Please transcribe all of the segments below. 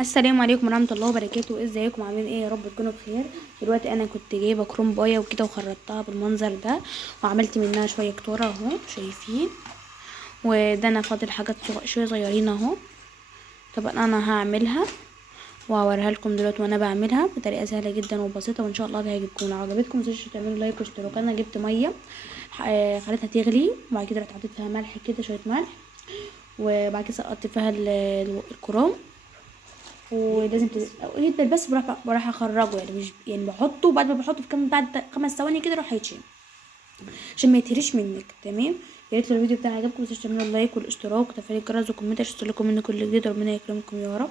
السلام عليكم ورحمه الله وبركاته. ازيكم عاملين ايه؟ يا رب تكونوا بخير. دلوقتي انا كنت جايبه كرومبايه وكده وخرطتها بالمنظر ده وعملت منها شويه كتوره اهو شايفين. وده انا فاضل حاجات شويه صغيرين اهو. طبعا انا هعملها وهوريها لكم دلوقتي وانا بعملها بطريقه سهله جدا وبسيطه وان شاء الله هتعجبكم. لو عجبتكم متنسوش تعملوا لايك واشتراك. انا جبت ميه خليتها تغلي وبعد كده رحت حطيت فيها ملح كده شويه ملح وبعد كده سقطت فيها الكروم ولازم يدبل بس بروح اخرجه يعني مش يعني بحطه بعد ما بحطه في كام بعد 5 ثواني كده راح يتشال عشان ما يتهريش منك. تمام. يا ريت لو الفيديو بتاعي عجبكم متنسوش تعملوا اللايك والاشتراك وتفعيل الجرس وكومنت عشان يوصلكم مني كل جديد. ربنا يكرمكم يا رب.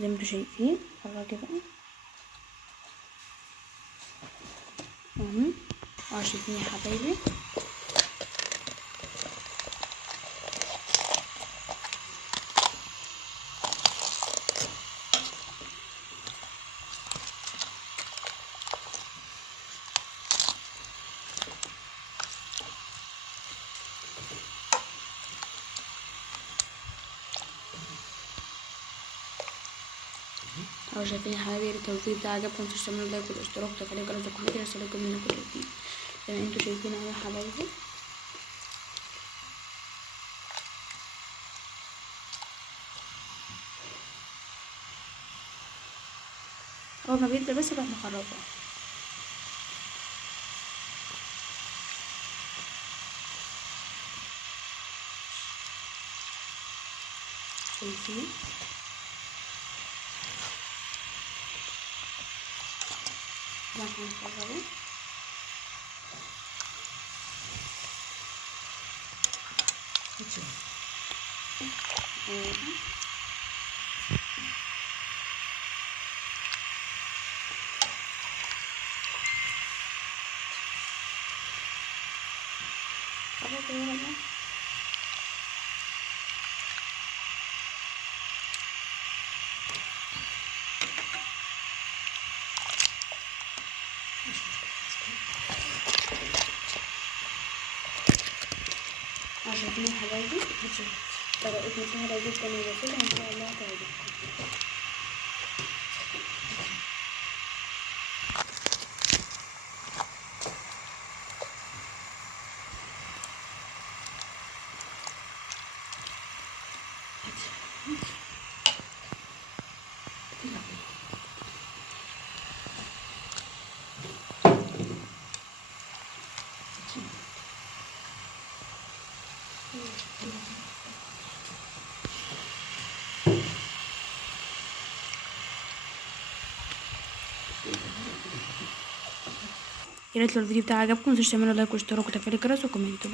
زي ما انتم شايفين خرجه كده اهو. شايفين يا حبايبي. اهو شايفين يا حبايبي. يا ريت لو الفيديو بتاعي عجبكم متنسوش تعملوا اللايك والاشتراك وتفعيل الجرس وكومنت عشان يوصلكم مني كل جديد. زي ما انتم شايفين اهو يا حبايبي. اول ما بيبدا بس بروح مخرجه. شايفين ده هنخرجه. شايفين يا حبايبي طريقتنا سهلة جدا وبسيطة وان شاء الله هتعجبكم. يا ريت لو الفيديو بتاعي عجبكم متنسوش تعملوا لايك واشتراك وتفعيل الجرس وكومنت.